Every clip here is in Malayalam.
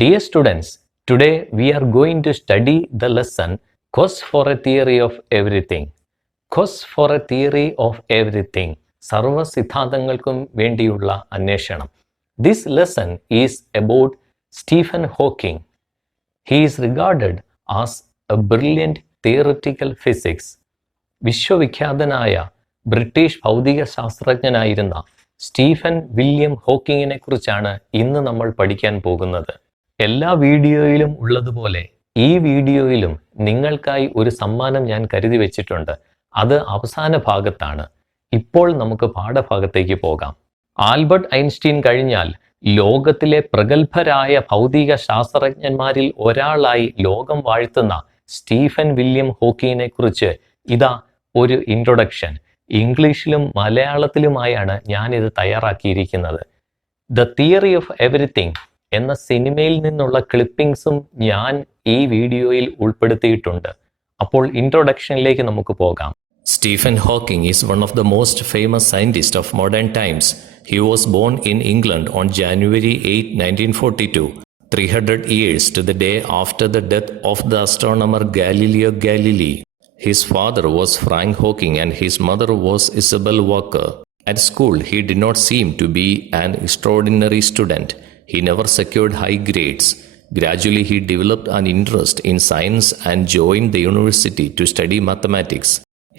Dear students, today we are going to study the lesson Cause for a Theory of Everything. Cause for a Theory of Everything. സർവ സിദ്ധാന്തങ്ങൾക്കും വേണ്ടിയുള്ള അന്വേഷണം. This lesson is about Stephen Hawking. He is regarded as a brilliant theoretical physics. വിശ്വവിഖ്യാതനായ ബ്രിട്ടീഷ് ഭൗതിക ശാസ്ത്രജ്ഞനായിരുന്ന സ്റ്റീഫൻ വില്യം ഹോക്കിങ്ങിനെ കുറിച്ചാണ് ഇന്ന് നമ്മൾ പഠിക്കാൻ പോകുന്നത്. എല്ലാ വീഡിയോയിലും ഉള്ളതുപോലെ ഈ വീഡിയോയിലും നിങ്ങൾക്കായി ഒരു സമ്മാനം ഞാൻ കരുതി വെച്ചിട്ടുണ്ട്. അത് അവസാന ഭാഗത്താണ്. ഇപ്പോൾ നമുക്ക് പാഠഭാഗത്തേക്ക് പോകാം. ആൽബർട്ട് ഐൻസ്റ്റീൻ കഴിഞ്ഞാൽ ലോകത്തിലെ പ്രഗത്ഭരായ ഭൗതിക ശാസ്ത്രജ്ഞന്മാരിൽ ഒരാളായി ലോകം വാഴ്ത്തുന്ന സ്റ്റീഫൻ വില്യം ഹോക്കിങ്ങിനെ കുറിച്ച് ഇതാ ഒരു ഇൻട്രൊഡക്ഷൻ. ഇംഗ്ലീഷിലും മലയാളത്തിലുമായാണ് ഞാനിത് തയ്യാറാക്കിയിരിക്കുന്നത്. ദ തിയറി ഓഫ് എവറിത്തിങ് എന്ന സിനിമയിൽ നിന്നുള്ള ക്ലിപ്പിംഗ്സും ഞാൻ ഈ വീഡിയോയിൽ ഉൾപ്പെടുത്തിയിട്ടുണ്ട്. അപ്പോൾ ഇൻട്രൊഡക്ഷനിലേക്ക് നമുക്ക് പോകാം. Stephen Hawking is one of the most famous scientists of modern times. He was born in England on January 8, 1942, 300 years to the day after the death of the astronomer Galileo Galilei. His father was Frank Hawking and his mother was Isabel Walker. At school, he did not seem to be an extraordinary student. He never secured high grades. Gradually, he developed an interest in science and joined the university to study mathematics.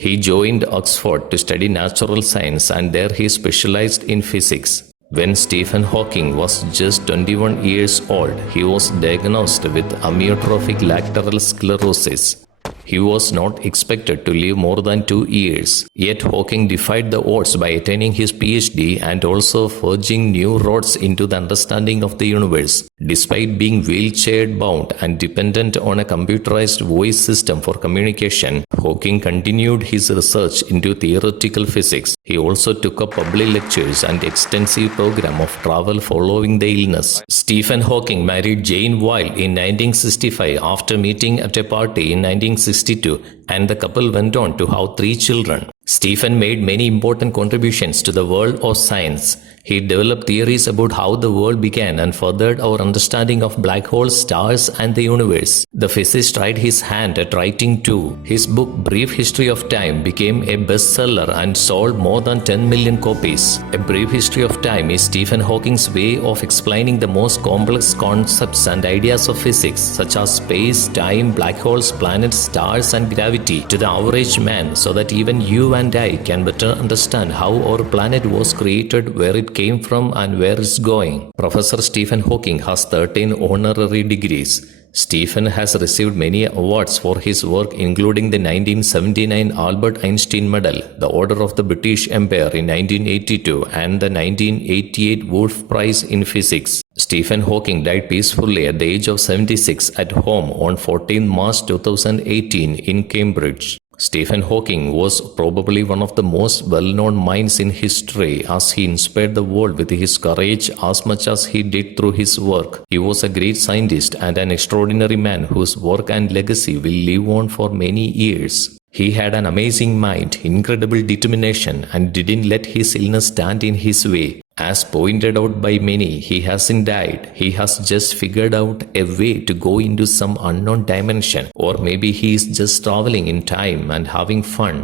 He joined Oxford to study natural science and there he specialized in physics. When Stephen Hawking was just 21 years old, he was diagnosed with amyotrophic lateral sclerosis. He was not expected to live more than 2 years. Yet Hawking defied the odds by attaining his PhD and also forging new roads into the understanding of the universe. Despite being wheelchair bound and dependent on a computerized voice system for communication, Hawking continued his research into theoretical physics. He also took up public lectures and extensive program of travel following the illness. Stephen Hawking married Jane Weil in 1965 after meeting at a party in 1962, and the couple went on to have 3 children. Stephen made many important contributions to the world of science. He developed theories about how the world began and furthered our understanding of black holes, stars, and the universe. The physicist tried his hand at writing too. His book Brief History of Time became a bestseller and sold more than 10 million copies. A Brief History of Time is Stephen Hawking's way of explaining the most complex concepts and ideas of physics, such as space, time, black holes, planets, stars, and gravity, to the average man, so that even you and I can better understand how our planet was created, where it came from, and where it's going. Professor Stephen Hawking has 13 honorary degrees. Stephen has received many awards for his work, including the 1979 Albert Einstein Medal, the Order of the British Empire in 1982, and the 1988 Wolf Prize in Physics. Stephen Hawking died peacefully at the age of 76 at home on 14 March 2018 in Cambridge. Stephen Hawking was probably one of the most well-known minds in history, as he inspired the world with his courage as much as he did through his work. He was a great scientist and an extraordinary man whose work and legacy will live on for many years. He had an amazing mind, incredible determination, and didn't let his illness stand in his way. As pointed out by many, he hasn't died. He has just figured out a way to go into some unknown dimension. Or maybe he is just traveling in time and having fun.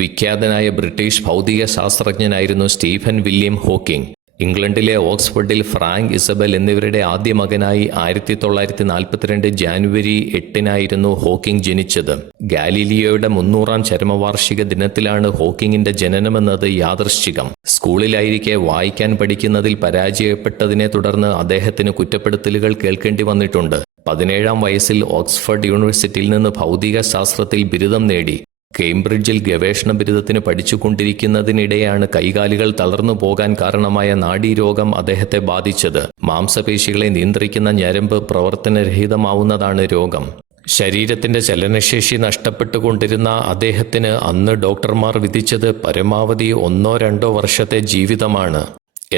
വിഖ്യാതനായ ബ്രിട്ടീഷ് ഭൗതിക ശാസ്ത്രജ്ഞനായിരുന്നു സ്റ്റീഫൻ വില്യം ഹോക്കിംഗ്. ഇംഗ്ലണ്ടിലെ ഓക്സ്ഫോർഡിൽ ഫ്രാങ്ക് ഇസബൽ എന്നിവരുടെ ആദ്യ മകനായി 1942 ജാനുവരി 8 ഹോക്കിംഗ് ജനിച്ചത്. ഗാലീലിയോയുടെ 300-ാം ചരമവാർഷിക ദിനത്തിലാണ് ഹോക്കിങ്ങിന്റെ ജനനമെന്നത് യാദൃശ്ചികം. സ്കൂളിലായിരിക്കെ വായിക്കാൻ പഠിക്കുന്നതിൽ പരാജയപ്പെട്ടതിനെ തുടർന്ന് അദ്ദേഹത്തിന് കുറ്റപ്പെടുത്തലുകൾ കേൾക്കേണ്ടി വന്നിട്ടുണ്ട്. 17-ാം വയസ്സിൽ ഓക്സ്ഫോർഡ് യൂണിവേഴ്സിറ്റിയിൽ നിന്ന് ഭൗതിക ശാസ്ത്രത്തിൽ ബിരുദം നേടി. കേംബ്രിഡ്ജിൽ ഗവേഷണ ബിരുദത്തിന് പഠിച്ചുകൊണ്ടിരിക്കുന്നതിനിടെയാണ് കൈകാലുകൾ തളർന്നു പോകാൻ കാരണമായ നാഡീരോഗം അദ്ദേഹത്തെ ബാധിച്ചത്. മാംസപേശികളെ നിയന്ത്രിക്കുന്ന ഞരമ്പ് പ്രവർത്തനരഹിതമാവുന്നതാണ് രോഗം. ശരീരത്തിന്റെ ചലനശേഷി നഷ്ടപ്പെട്ടുകൊണ്ടിരുന്ന അദ്ദേഹത്തിന് അന്ന് ഡോക്ടർമാർ വിധിച്ചത് പരമാവധി 1-2 വർഷത്തെ ജീവിതമാണ്.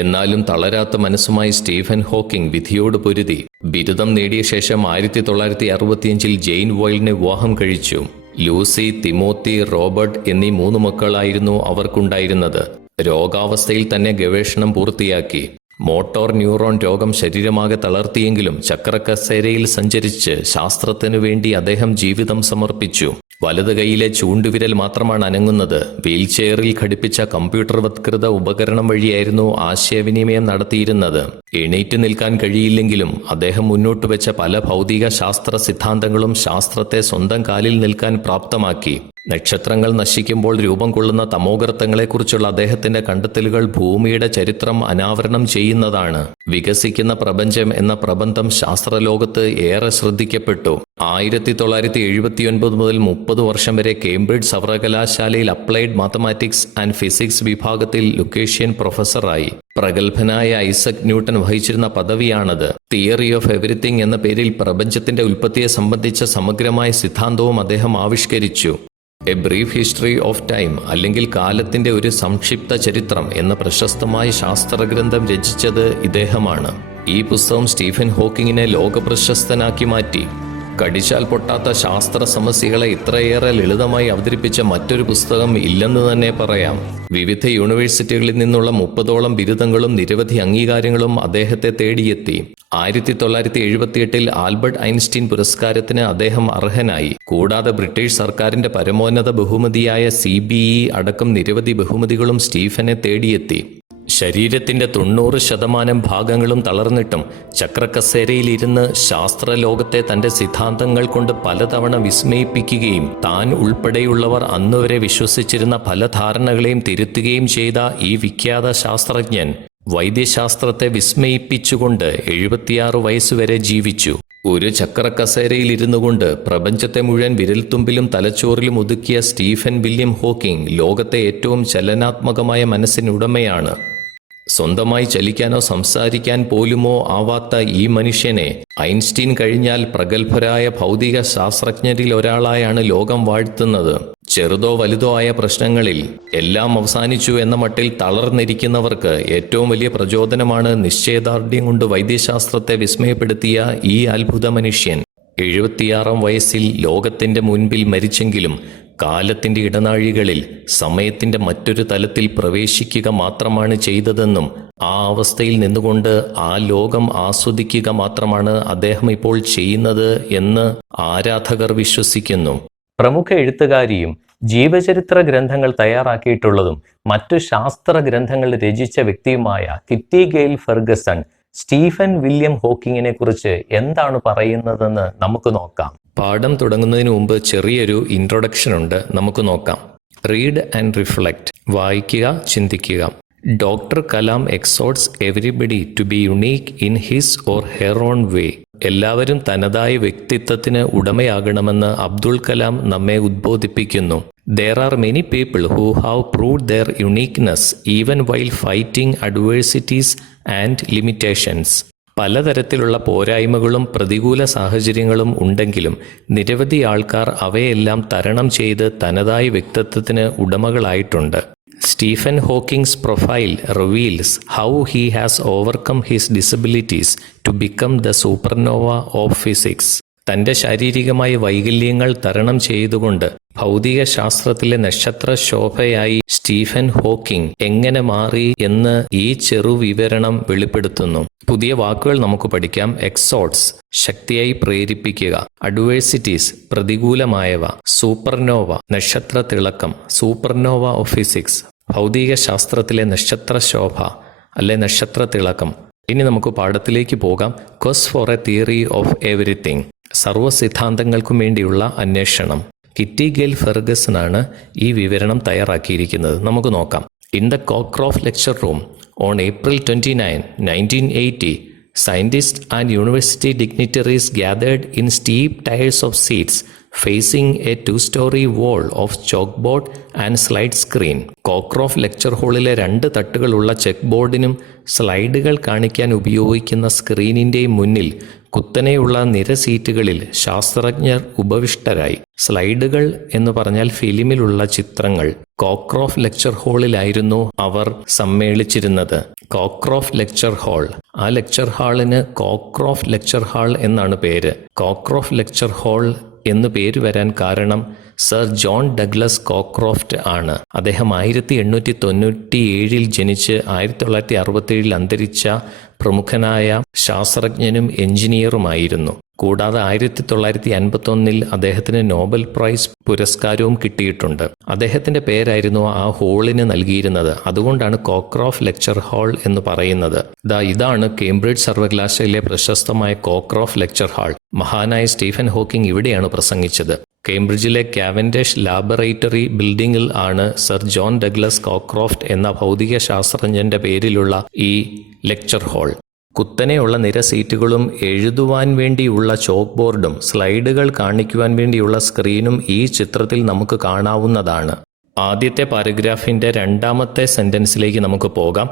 എന്നാലും തളരാത്ത മനസ്സുമായി സ്റ്റീഫൻ ഹോക്കിംഗ് വിധിയോട് പൊരുതി. ബിരുദം നേടിയ ശേഷം 1965 ജെയിൻ വോയിലിനെ വിവാഹം കഴിച്ചു. ലൂസി, തിമോത്തി, റോബർട്ട് എന്നീ 3 മക്കളായിരുന്നു അവർക്കുണ്ടായിരുന്നത്. രോഗാവസ്ഥയിൽ തന്നെ ഗവേഷണം പൂർത്തിയാക്കി. മോട്ടോർ ന്യൂറോൺ രോഗം ശരീരമാകെ തളർത്തിയെങ്കിലും ചക്രക്കസേരയിൽ സഞ്ചരിച്ച് ശാസ്ത്രത്തിനു വേണ്ടി അദ്ദേഹം ജീവിതം സമർപ്പിച്ചു. വലത് കൈയിലെ ചൂണ്ടുവിരൽ മാത്രമാണ് അനങ്ങുന്നത്. വീൽചെയറിൽ ഘടിപ്പിച്ച കമ്പ്യൂട്ടർവത്കൃത ഉപകരണം വഴിയായിരുന്നു ആശയവിനിമയം നടത്തിയിരുന്നത്. എണീറ്റ് നിൽക്കാൻ കഴിയില്ലെങ്കിലും അദ്ദേഹം മുന്നോട്ട് വെച്ച പല ഭൗതിക ശാസ്ത്ര സിദ്ധാന്തങ്ങളും ശാസ്ത്രത്തെ സ്വന്തം കാലിൽ നിൽക്കാൻ പ്രാപ്തമാക്കി. നക്ഷത്രങ്ങൾ നശിക്കുമ്പോൾ രൂപം കൊള്ളുന്ന തമോഗർത്തങ്ങളെക്കുറിച്ചുള്ള അദ്ദേഹത്തിന്റെ കണ്ടെത്തലുകൾ ഭൂമിയുടെ ചരിത്രം അനാവരണം ചെയ്യുന്നതാണ്. വികസിക്കുന്ന പ്രപഞ്ചം എന്ന പ്രബന്ധം ശാസ്ത്രലോകത്ത് ഏറെ ശ്രദ്ധിക്കപ്പെട്ടു. 1979 മുതൽ 30 വർഷം വരെ കേംബ്രിഡ്ജ് സർവകലാശാലയിൽ അപ്ലൈഡ് മാത്തമാറ്റിക്സ് ആൻഡ് ഫിസിക്സ് വിഭാഗത്തിൽ ലുക്കേഷ്യൻ പ്രൊഫസറായി. പ്രഗത്ഭനായ ഐസക് ന്യൂട്ടൺ വഹിച്ചിരുന്ന പദവിയാണത്. തിയറി ഓഫ് എവരിത്തിങ് എന്ന പേരിൽ പ്രപഞ്ചത്തിന്റെ ഉൽപ്പത്തിയെ സംബന്ധിച്ച സമഗ്രമായ സിദ്ധാന്തവും അദ്ദേഹം ആവിഷ്കരിച്ചു. A brief history of time അല്ലെങ്കിൽ കാലത്തിന്റെ ഒരു സംക്ഷിപ്ത ചരിത്രം എന്ന പ്രശസ്തമായ ശാസ്ത്രഗ്രന്ഥം രചിച്ചത് ഇദ്ദേഹമാണ്. ഈ പുസ്തകം സ്റ്റീഫൻ ഹോക്കിങ്ങിനെ ലോകപ്രശസ്തനാക്കി മാറ്റി. കടിച്ചാൽ പൊട്ടാത്ത ശാസ്ത്ര സമസ്യകളെ ഇത്രയേറെ ലളിതമായി അവതരിപ്പിച്ച മറ്റൊരു പുസ്തകം ഇല്ലെന്ന് തന്നെ പറയാം. വിവിധ യൂണിവേഴ്സിറ്റികളിൽ നിന്നുള്ള 30ഓളം ബിരുദങ്ങളും നിരവധി അംഗീകാരങ്ങളും അദ്ദേഹത്തെ തേടിയെത്തി. 1978 ആൽബർട്ട് ഐൻസ്റ്റീൻ പുരസ്കാരത്തിന് അദ്ദേഹം അർഹനായി. കൂടാതെ ബ്രിട്ടീഷ് സർക്കാരിന്റെ പരമോന്നത ബഹുമതിയായ CBE അടക്കം നിരവധി ബഹുമതികളും സ്റ്റീഫനെ തേടിയെത്തി. ശരീരത്തിന്റെ 90% ഭാഗങ്ങളും തളർന്നിട്ടും ചക്രക്കസേരയിലിരുന്ന് ശാസ്ത്രലോകത്തെ തന്റെ സിദ്ധാന്തങ്ങൾ കൊണ്ട് പലതവണ വിസ്മയിപ്പിക്കുകയും താൻ ഉൾപ്പെടെയുള്ളവർ അന്നുവരെ വിശ്വസിച്ചിരുന്ന പല ധാരണകളെയും തിരുത്തുകയും ചെയ്ത ഈ വിഖ്യാത ശാസ്ത്രജ്ഞൻ വൈദ്യശാസ്ത്രത്തെ വിസ്മയിപ്പിച്ചുകൊണ്ട് 76 വയസ്സുവരെ ജീവിച്ചു. ഒരു ചക്രക്കസേരയിൽ ഇരുന്നു കൊണ്ട് പ്രപഞ്ചത്തെ മുഴുവൻ വിരൽത്തുമ്പിലും തലച്ചോറിലും ഒതുക്കിയ സ്റ്റീഫൻ വില്യം ഹോക്കിംഗ് ലോകത്തെ ഏറ്റവും ചലനാത്മകമായ മനസ്സിനുടമയാണ്. സ്വന്തമായി ചലിക്കാനോ സംസാരിക്കാൻ പോലുമോ ആവാത്ത ഈ മനുഷ്യനെ ഐൻസ്റ്റീൻ കഴിഞ്ഞാൽ പ്രഗത്ഭരായ ഭൗതിക ശാസ്ത്രജ്ഞരിൽ ഒരാളായാണ് ലോകം വാഴ്ത്തുന്നത്. ചെറുതോ വലുതോ ആയ പ്രശ്നങ്ങളിൽ എല്ലാം അവസാനിച്ചു എന്ന മട്ടിൽ തളർന്നിരിക്കുന്നവർക്ക് ഏറ്റവും വലിയ പ്രചോദനമാണ് നിശ്ചയദാർഢ്യം കൊണ്ട് വൈദ്യശാസ്ത്രത്തെ വിസ്മയപ്പെടുത്തിയ ഈ അത്ഭുത മനുഷ്യൻ. 76 വയസ്സിൽ ലോകത്തിന്റെ മുൻപിൽ മരിച്ചെങ്കിലും കാലത്തിന്റെ ഇടനാഴികളിൽ സമയത്തിന്റെ മറ്റൊരു തലത്തിൽ പ്രവേശിക്കുക മാത്രമാണ് ചെയ്തതെന്നും ആ അവസ്ഥയിൽ നിന്നുകൊണ്ട് ആ ലോകം ആസ്വദിക്കുക മാത്രമാണ് അദ്ദേഹം ഇപ്പോൾ ചെയ്യുന്നത് എന്ന് ആരാധകർ വിശ്വസിക്കുന്നു. പ്രമുഖ എഴുത്തുകാരിയും ജീവചരിത്ര ഗ്രന്ഥങ്ങൾ തയ്യാറാക്കിയിട്ടുള്ളതും മറ്റു ശാസ്ത്ര ഗ്രന്ഥങ്ങൾ രചിച്ച വ്യക്തിയുമായ Kitty Gail Ferguson Stephen William ഹോക്കിങ്ങിനെ കുറിച്ച് എന്താണ് പറയുന്നതെന്ന് നമുക്ക് നോക്കാം. പാഠം തുടങ്ങുന്നതിന് മുമ്പ് ചെറിയൊരു ഇൻട്രൊഡക്ഷൻ ഉണ്ട്, നമുക്ക് നോക്കാം. Read and reflect. വായിക്കുക, ചിന്തിക്കുക. Doctor Kalam exhorts everybody to be unique in his or her own way. എല്ലാവരും തനതായ വ്യക്തിത്വത്തിന് ഉടമയാകണമെന്ന് അബ്ദുൾ കലാം നമ്മെ ഉദ്ബോധിപ്പിക്കുന്നു. There are many people who have proved their uniqueness even while fighting adversities and limitations. പലതരത്തിലുള്ള പോരായ്മകളും പ്രതികൂല സാഹചര്യങ്ങളും ഉണ്ടെങ്കിലും നിരവധി ആൾക്കാർ അവയെല്ലാം തരണം ചെയ്ത് തനതായ വ്യക്തിത്വത്തിന് ഉടമകളായിട്ടുണ്ട്. Stephen Hawking's profile reveals how he has overcome his disabilities to become the supernova of physics. തൻ്റെ ശാരീരികമായ വൈകല്യങ്ങൾ തരണം ചെയ്തുകൊണ്ട് ഭൗതിക ശാസ്ത്രത്തിലെ നക്ഷത്ര ശോഭയായി സ്റ്റീഫൻ ഹോക്കിംഗ് എങ്ങനെ മാറി എന്ന് ഈ ചെറു വിവരണം വെളിപ്പെടുത്തുന്നു. പുതിയ വാക്കുകൾ നമുക്ക് പഠിക്കാം. എക്സോട്സ്, ശക്തിയായി പ്രേരിപ്പിക്കുക. അഡ്വേഴ്സിറ്റീസ്, പ്രതികൂലമായവ. സൂപ്പർനോവ, നക്ഷത്ര തിളക്കം. സൂപ്പർനോവ ഓഫ് ഫിസിക്സ്, ഭൗതിക ശാസ്ത്രത്തിലെ നക്ഷത്ര ശോഭ അല്ലെ നക്ഷത്ര തിളക്കം. ഇനി നമുക്ക് പാഠത്തിലേക്ക് പോകാം. Quest for a theory of everything, സർവ്വസിദ്ധാന്തങ്ങൾക്കും വേണ്ടിയുള്ള അന്വേഷണം. കിറ്റി ഗെയിൽ ഫെർഗസനാണ് ഈ വിവരണം തയ്യാറാക്കിയിരിക്കുന്നത്. നമുക്ക് നോക്കാം. In the Cockcroft lecture room on April 29, 1980, scientists and university dignitaries gathered in steep tiers of seats facing a 2-story wall of chalkboard and slide screen. Cockcroft lecture ഹാളിലെ 2 തട്ടുകളുള്ള ചെക്ക് ബോർഡിനും സ്ലൈഡുകൾ കാണിക്കാൻ ഉപയോഗിക്കുന്ന സ്ക്രീനിൻ്റെയും മുന്നിൽ കുത്തനെയുള്ള നിര സീറ്റുകളിൽ ശാസ്ത്രജ്ഞർ ഉപവിഷ്ടരായി. സ്ലൈഡുകൾ എന്ന് പറഞ്ഞാൽ ഫിലിമിലുള്ള ചിത്രങ്ങൾ. കോക്രോഫ് ലെക്ചർ ഹാളിലായിരുന്നു അവർ സമ്മേളിച്ചിരുന്നത്. കോക്രോഫ് ലെക്ചർ ഹാൾ. ആ ലെക്ചർ ഹാളിന് കോക്രോഫ് ലെക്ചർ ഹാൾ എന്നാണ് പേര്. കോക്രോഫ് ലെക്ചർ ഹാൾ എന്ന് പേര് വരാൻ കാരണം സർ ജോൺ ഡഗ്ലസ് കോക്രോഫ്റ്റ് ആണ്. അദ്ദേഹം 1897 ജനിച്ച് 1967 അന്തരിച്ച പ്രമുഖനായ ശാസ്ത്രജ്ഞനും എഞ്ചിനീയറുമായിരുന്നു. കൂടാതെ 1951 അദ്ദേഹത്തിന് നോബൽ പ്രൈസ് പുരസ്കാരവും കിട്ടിയിട്ടുണ്ട്. അദ്ദേഹത്തിന്റെ പേരായിരുന്നു ആ ഹോളിന് നൽകിയിരുന്നത്. അതുകൊണ്ടാണ് കോക്രോഫ് ലെക്ചർ ഹാൾ എന്ന് പറയുന്നത്. ഇതാണ് കേംബ്രിഡ്ജ് സർവകലാശാലയിലെ പ്രശസ്തമായ കോക്രോഫ് ലെക്ചർ ഹാൾ. മഹാനായ സ്റ്റീഫൻ ഹോക്കിംഗ് ഇവിടെയാണ് പ്രസംഗിച്ചത്. കേംബ്രിഡ്ജിലെ കാവൻഡിഷ് ലാബറേറ്ററി ബിൽഡിംഗിൽ ആണ് സർ ജോൺ ഡഗ്ലസ് കോക്രോഫ്റ്റ് എന്ന ഭൗതിക ശാസ്ത്രജ്ഞന്റെ പേരിലുള്ള ഈ ലെക്ചർ ഹാൾ. കുത്തനെയുള്ള നിര സീറ്റുകളും എഴുതുവാൻ വേണ്ടിയുള്ള ചോക്ക് ബോർഡും സ്ലൈഡുകൾ കാണിക്കുവാൻ വേണ്ടിയുള്ള സ്ക്രീനും ഈ ചിത്രത്തിൽ നമുക്ക് കാണാവുന്നതാണ്. ആദ്യത്തെ പാരഗ്രാഫിന്റെ രണ്ടാമത്തെ സെന്റൻസിലേക്ക് നമുക്ക് പോകാം.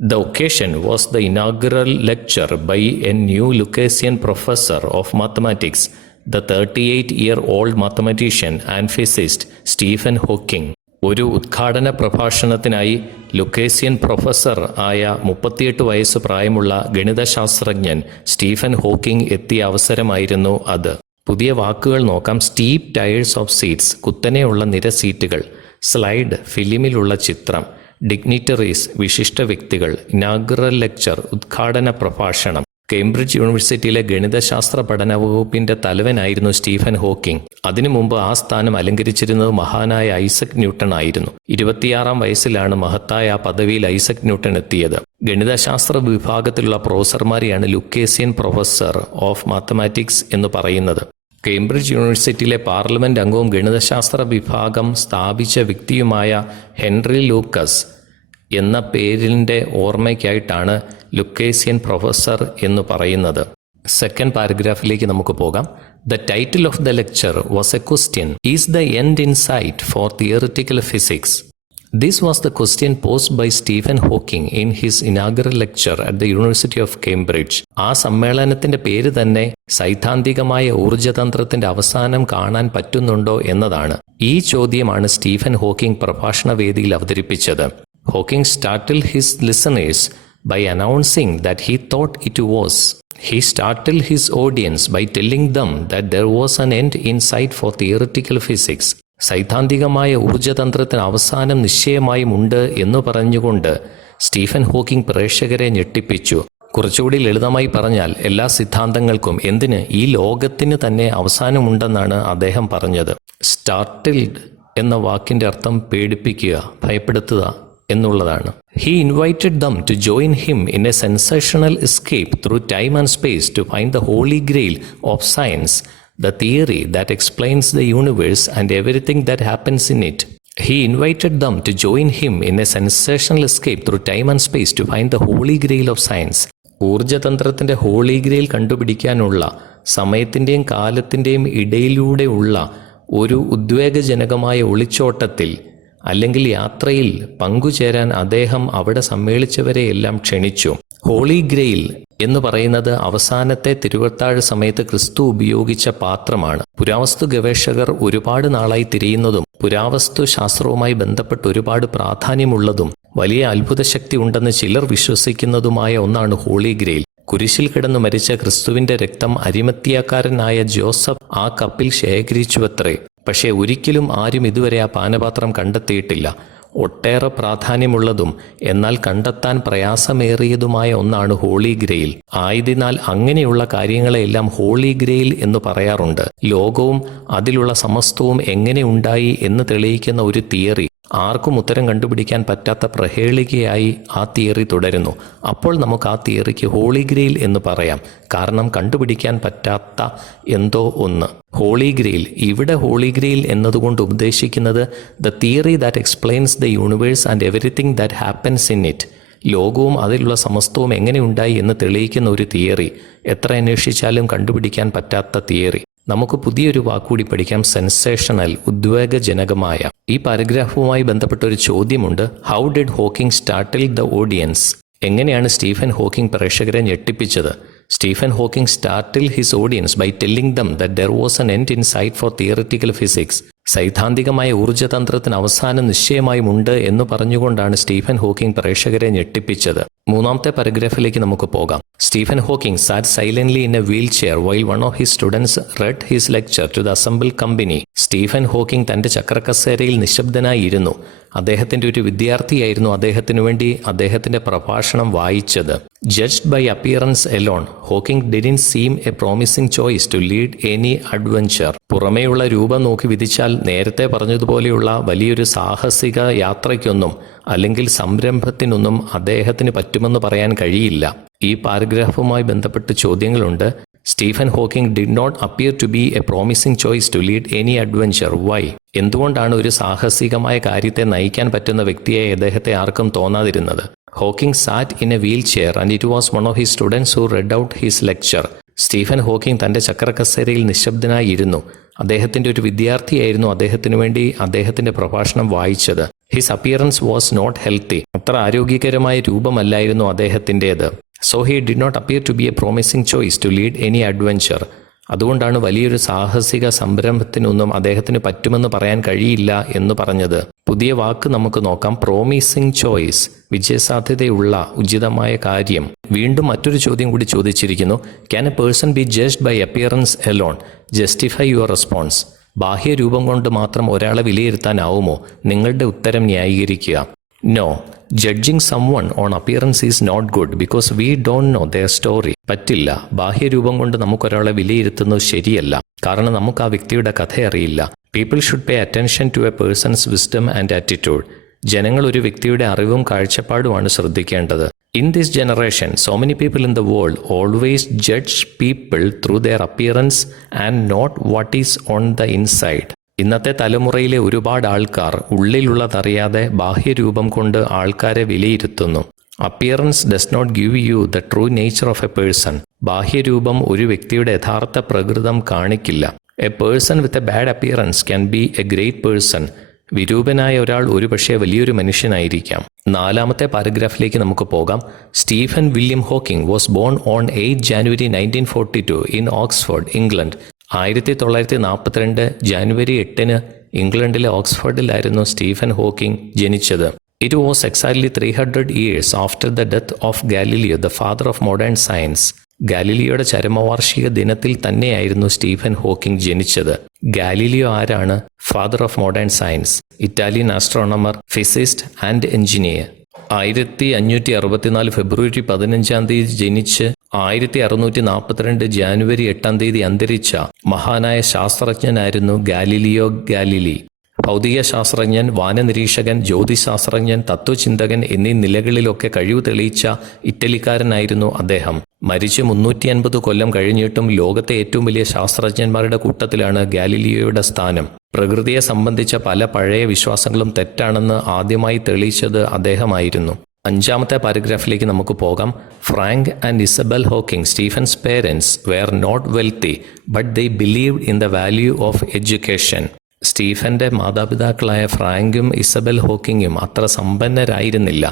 The occasion was the inaugural lecture by a new Lucasian professor of mathematics, the 38-year-old mathematician and physicist Stephen Hawking. ഒരു ഉദ്ഘാടന പ്രഭാഷണത്തിനായി ലുക്കേസിയൻ പ്രൊഫസർ ആയ 38 വയസ്സ് പ്രായമുള്ള ഗണിതശാസ്ത്രജ്ഞൻ സ്റ്റീഫൻ ഹോക്കിംഗ് എത്തിയ അവസരമായിരുന്നു അത്. പുതിയ വാക്കുകൾ നോക്കാം. സ്റ്റീപ്പ് ടയേഴ്സ് ഓഫ് സീറ്റ്സ്, കുത്തനെയുള്ള നിര സീറ്റുകൾ. സ്ലൈഡ്, ഫിലിമിലുള്ള ചിത്രം. ഡിഗ്നിറ്ററീസ്, വിശിഷ്ട വ്യക്തികൾ. ഇനാഗുറൽ ലെക്ചർ, ഉദ്ഘാടന പ്രഭാഷണം. കേംബ്രിഡ്ജ് യൂണിവേഴ്സിറ്റിയിലെ ഗണിതശാസ്ത്ര പഠന വകുപ്പിന്റെ തലവനായിരുന്നു സ്റ്റീഫൻ ഹോക്കിംഗ്. അതിനു മുമ്പ് ആ സ്ഥാനം അലങ്കരിച്ചിരുന്നത് മഹാനായ ഐസക് ന്യൂട്ടൺ ആയിരുന്നു. 26-ാം വയസ്സിലാണ് മഹത്തായ ആ പദവിയിൽ ഐസക് ന്യൂട്ടൺ എത്തിയത്. ഗണിതശാസ്ത്ര വിഭാഗത്തിലുള്ള പ്രൊഫസർമാരെയാണ് ലുക്കേസിയൻ പ്രൊഫസർ ഓഫ് മാത്തമാറ്റിക്സ് എന്ന് പറയുന്നത്. കേംബ്രിഡ്ജ് യൂണിവേഴ്സിറ്റിയിലെ പാർലമെന്റ് അംഗവും ഗണിതശാസ്ത്ര വിഭാഗം സ്ഥാപിച്ച വ്യക്തിയുമായ ഹെൻറി ലൂക്കസ് എന്ന പേരിൻ്റെ ഓർമ്മയ്ക്കായിട്ടാണ് ലുക്കേസിയൻ പ്രൊഫസർ എന്ന് പറയുന്നത്. സെക്കൻഡ് പാരഗ്രാഫിലേക്ക് നമുക്ക് പോകാം. The title of the lecture was a question: Is the end in sight for theoretical physics? This was the question posed by Stephen Hawking in his inaugural lecture at the University of Cambridge. ആ സമ്മേളനത്തിന്റെ പേര് തന്നെ സൈദ്ധാന്തികമായ ഊർജ്ജതന്ത്രത്തിന്റെ അവസാനം കാണാൻ പറ്റുന്നുണ്ടോ എന്നതാണ്. ഈ ചോദ്യമാണ് സ്റ്റീഫൻ ഹോക്കിംഗ് പ്രഭാഷണ വേദിയിൽ അവതരിപ്പിച്ചത്. Hawking startled his listeners by announcing that he thought it was. He startled his audience by telling them that there was an end in sight for theoretical physics. സൈദ്ധാന്തികമായ ഊർജ്ജതന്ത്രത്തിന് അവസാനം നിശ്ചയമായും ഉണ്ട് എന്ന് പറഞ്ഞുകൊണ്ട് സ്റ്റീഫൻ ഹോക്കിംഗ് പ്രേക്ഷകരെ ഞെട്ടിപ്പിച്ചു. കുറച്ചുകൂടി ലളിതമായി പറഞ്ഞാൽ എല്ലാ സിദ്ധാന്തങ്ങൾക്കും, എന്തിന് ഈ ലോകത്തിന് തന്നെ അവസാനമുണ്ടെന്നാണ് അദ്ദേഹം പറഞ്ഞത്. സ്റ്റാർട്ടിൽഡ് എന്ന വാക്കിന്റെ അർത്ഥം പേടിപ്പിക്കുക, ഭയപ്പെടുത്തുക എന്നുള്ളതാണ്. He invited them to join him in a sensational escape through time and space to find the holy grail of science, the theory that explains the universe and everything that happens in it. He invited them to join him in a sensational escape through time and space to find the holy grail of science. ഊർജ്ജതന്ത്രത്തിന്റെ ഹോളി ഗ്രേൽ കണ്ടുപിടിക്കാനുള്ള സമയത്തിന്റെയും കാലത്തിന്റെയും ഇടയിലൂടെയുള്ള ഒരു ഉദ്വേഗജനകമായ ഒളിച്ചോട്ടത്തിൽ അല്ലെങ്കിൽ യാത്രയിൽ പങ്കുചേരാൻ അദ്ദേഹം അവിടെ സമ്മേളിച്ചവരെയെല്ലാം ക്ഷണിച്ചു. ഹോളി ഗ്രെയിൽ എന്ന് പറയുന്നത് അവസാനത്തെ തിരുവത്താഴ് സമയത്ത് ക്രിസ്തു ഉപയോഗിച്ച പാത്രമാണ്. പുരാവസ്തു ഗവേഷകർ ഒരുപാട് നാളായി തിരയുന്നതും പുരാവസ്തു ശാസ്ത്രവുമായി ബന്ധപ്പെട്ട് ഒരുപാട് പ്രാധാന്യമുള്ളതും വലിയ അത്ഭുതശക്തി ഉണ്ടെന്ന് ചിലർ വിശ്വസിക്കുന്നതുമായ ഒന്നാണ് ഹോളി ഗ്രെയിൽ. കുരിശിൽ കിടന്നു മരിച്ച ക്രിസ്തുവിന്റെ രക്തം അരിമത്തിയാക്കാരനായ ജോസഫ് ആ കപ്പിൽ ശേഖരിച്ചുവത്രേ. പക്ഷേ ഒരിക്കലും ആരും ഇതുവരെ ആ പാനപാത്രം കണ്ടെത്തിയിട്ടില്ല. ഒട്ടേറെ പ്രാധാന്യമുള്ളതും എന്നാൽ കണ്ടെത്താൻ പ്രയാസമേറിയതുമായ ഒന്നാണ് ഹോളി ഗ്രെയിൽ. ആയതിനാൽ അങ്ങനെയുള്ള കാര്യങ്ങളെല്ലാം ഹോളി ഗ്രെയിൽ എന്ന് പറയാറുണ്ട്. ലോകവും അതിലുള്ള സമസ്തവും എങ്ങനെ ഉണ്ടായി എന്ന് തെളിയിക്കുന്ന ഒരു തിയറി ആർക്കും ഉത്തരം കണ്ടുപിടിക്കാൻ പറ്റാത്ത പ്രഹേളികയായി ആ തിയറി തുടരുന്നു. അപ്പോൾ നമുക്ക് ആ തിയറിക്ക് ഹോളി ഗ്രെയിൽ എന്ന് പറയാം. കാരണം കണ്ടുപിടിക്കാൻ പറ്റാത്ത എന്തോ ഒന്ന്. ഹോളി ഗ്രെയിൽ, ഇവിടെ ഹോളി ഗ്രെയിൽ എന്നതുകൊണ്ട് ഉദ്ദേശിക്കുന്നത് the theory that explains the universe and everything that happens in it. ലോകവും അതിലുള്ള സമസ്തവും എങ്ങനെ ഉണ്ടായി എന്ന് തെളിയിക്കുന്ന ഒരു തിയറി. എത്ര അന്വേഷിച്ചാലും കണ്ടുപിടിക്കാൻ പറ്റാത്ത തിയറി. നമുക്ക് പുതിയൊരു വാക്കുകൂടി പഠിക്കാം, സെൻസേഷണൽ, ഉദ്വേഗജനകമായ. ഈ പാരഗ്രാഫുമായി ബന്ധപ്പെട്ട ഒരു ചോദ്യമുണ്ട്. How did Hawking startle the audience? എങ്ങനെയാണ് സ്റ്റീഫൻ ഹോക്കിംഗ് പ്രേക്ഷകരെ ഞെട്ടിപ്പിച്ചത്? Stephen Hawking startle his audience by telling them that there was an end in sight for theoretical physics. സൈദ്ധാന്തികമായ ഊർജ്ജതന്ത്രത്തിന് അവസാനം നിശ്ചയമായും ഉണ്ട് എന്ന് പറഞ്ഞുകൊണ്ടാണ് സ്റ്റീഫൻ ഹോക്കിംഗ് പ്രേക്ഷകരെ ഞെട്ടിപ്പിച്ചത്. മൂന്നാമത്തെ പാരഗ്രാഫിലേക്ക് നമുക്ക് പോകാം. Stephen Hawking sat silently in a wheelchair while one of his students read his lecture to the assembled company. Stephen Hawking തന്റെ ചക്രക്കസേരയിൽ നിശബ്ദനായി ഇരുന്നു. അദ്ദേഹത്തിന്റെ ഒരു വിദ്യാർത്ഥിയായിരുന്നു അദ്ദേഹത്തിനു വേണ്ടി അദ്ദേഹത്തിന്റെ പ്രഭാഷണം വായിച്ചത്. Judged by appearance alone, Hawking didn't seem a promising choice to lead any adventure. പുറമേയുള്ള രൂപം നോക്കി വിധിച്ചാൽ നേരത്തെ പറഞ്ഞതുപോലെയുള്ള വലിയൊരു സാഹസിക യാത്രയ്ക്കൊന്നും അല്ലെങ്കിൽ സംരംഭത്തിനൊന്നും അദ്ദേഹത്തിന് പറ്റുമെന്ന് പറയാൻ കഴിയില്ല. ഈ പാരഗ്രാഫുമായി ബന്ധപ്പെട്ട് ചോദ്യങ്ങളുണ്ട്. Stephen Hawking did not appear to be a promising choice to lead any adventure. Why? എന്തുകൊണ്ടാണ് ഒരു സാഹസികമായ കാര്യത്തെ നയിക്കാൻ പറ്റുന്ന വ്യക്തിയായി അദ്ദേഹത്തെ ആർക്കും തോന്നാതിരുന്നത്? Hawking sat in a wheelchair and it was one of his students who read out his lecture. Stephen Hawking തന്റെ ചക്രക്കസേരയിൽ നിശബ്ദനായി ഇരുന്നു. അദ്ദേഹത്തിന്റെ ഒരു വിദ്യാർത്ഥിയായിരുന്നു അദ്ദേഹത്തിനു വേണ്ടി അദ്ദേഹത്തിന്റെ പ്രഭാഷണം വായിച്ചത്. His appearance was not healthy. അത്ര ആരോഗ്യകരമായ രൂപമല്ലായിരുന്നു അദ്ദേഹത്തിൻ്റേത്. So he did not appear to be a promising choice to lead any adventure. അതുകൊണ്ടാണ് വലിയൊരു സാഹസിക സംരംഭത്തിനൊന്നും അദ്ദേഹത്തിന് പറ്റുമെന്ന് പറയാൻ കഴിയില്ല എന്ന് പറഞ്ഞത്. പുതിയ വാക്ക് നമുക്ക് നോക്കാം. പ്രോമിസിംഗ് ചോയ്സ്, വിജയസാധ്യതയുള്ള ഉചിതമായ കാര്യം. വീണ്ടും മറ്റൊരു ചോദ്യം കൂടി ചോദിച്ചിരിക്കുന്നു. Can a person be judged by appearance alone? Justify your response. ബാഹ്യരൂപം കൊണ്ട് മാത്രം ഒരാളെ വിലയിരുത്താനാവുമോ? നിങ്ങളുടെ ഉത്തരം ന്യായീകരിക്കുക. No, judging someone on appearance is not good because we don't know their story. പറ്റില്ല. ബാഹ്യരൂപം കൊണ്ട് നമുക്കൊരാളെ വിലയിരുത്തുന്നത് ശരിയല്ല, കാരണം നമുക്ക് ആ വ്യക്തിയുടെ കഥ അറിയില്ല. People should pay attention to a person's wisdom and attitude. ജനങ്ങൾ ഒരു വ്യക്തിയുടെ അറിവും കാഴ്ചപ്പാടുമാണ് ശ്രദ്ധിക്കേണ്ടത്. In this generation, so many people in the world always judge people through their appearance and not what is on the inside. ഇന്നത്തെ തലമുറയിലെ ഒരുപാട് ആൾക്കാർ ഉള്ളിലുള്ളതറിയാതെ ബാഹ്യരൂപം കൊണ്ട് ആൾക്കാരെ വിലയിരുത്തുന്നു. Appearance does not give you the true nature of a person. ബാഹ്യരൂപം ഒരു വ്യക്തിയുടെ യഥാർത്ഥ പ്രകൃതം കാണിക്കില്ല. A person with a bad appearance can be a great person. വിരൂപനായ ഒരാൾ ഒരുപക്ഷെ വലിയൊരു മനുഷ്യനായിരിക്കാം. നാലാമത്തെ പാരഗ്രാഫിലേക്ക് നമുക്ക് പോകാം. Stephen William Hawking was born on 8 January 1942 in Oxford, England. 1942 January 8 ഇംഗ്ലണ്ടിലെ ഓക്സ്ഫോർഡിലായിരുന്നു സ്റ്റീഫൻ ഹോക്കിംഗ് ജനിച്ചത്. It was exactly 300 years after the death of ഗാലിലിയോ, the father of modern science. ഗാലിലിയോയുടെ ചരമവാർഷിക ദിനത്തിൽ തന്നെയായിരുന്നു സ്റ്റീഫൻ ഹോക്കിംഗ് ജനിച്ചത്. ഗാലിലിയോ ആരാണ്? Father of modern science, Italian astronomer, physicist and engineer. 1564 February 15 ജനിച്ച് 1642 ജാനുവരി 8 അന്തരിച്ച മഹാനായ ശാസ്ത്രജ്ഞനായിരുന്നു ഗാലിലിയോ ഗാലിലി. ഭൗതിക ശാസ്ത്രജ്ഞൻ, വാനനിരീക്ഷകൻ, ജ്യോതിശാസ്ത്രജ്ഞൻ, തത്വചിന്തകൻ എന്നീ നിലകളിലൊക്കെ കഴിവ് തെളിയിച്ച ഇറ്റലിക്കാരനായിരുന്നു അദ്ദേഹം. മരിച്ച് 350 കൊല്ലം കഴിഞ്ഞിട്ടും ലോകത്തെ ഏറ്റവും വലിയ ശാസ്ത്രജ്ഞന്മാരുടെ കൂട്ടത്തിലാണ് ഗാലിലിയോയുടെ സ്ഥാനം. പ്രകൃതിയെ സംബന്ധിച്ച പല പഴയ വിശ്വാസങ്ങളും തെറ്റാണെന്ന് ആദ്യമായി തെളിയിച്ചത് അദ്ദേഹമായിരുന്നു. അഞ്ചാമത്തെ പാരഗ്രാഫിലേക്ക് നമുക്ക് പോകാം. Frank and Isabel Hawking, Stephen's parents were not wealthy but they believed in the value of education. സ്റ്റീഫന്റെ മാതാപിതാക്കളായ ഫ്രാങ്കും ഇസബൽ ഹോക്കിങ്ങും അത്ര സമ്പന്നരായിരുന്നില്ല,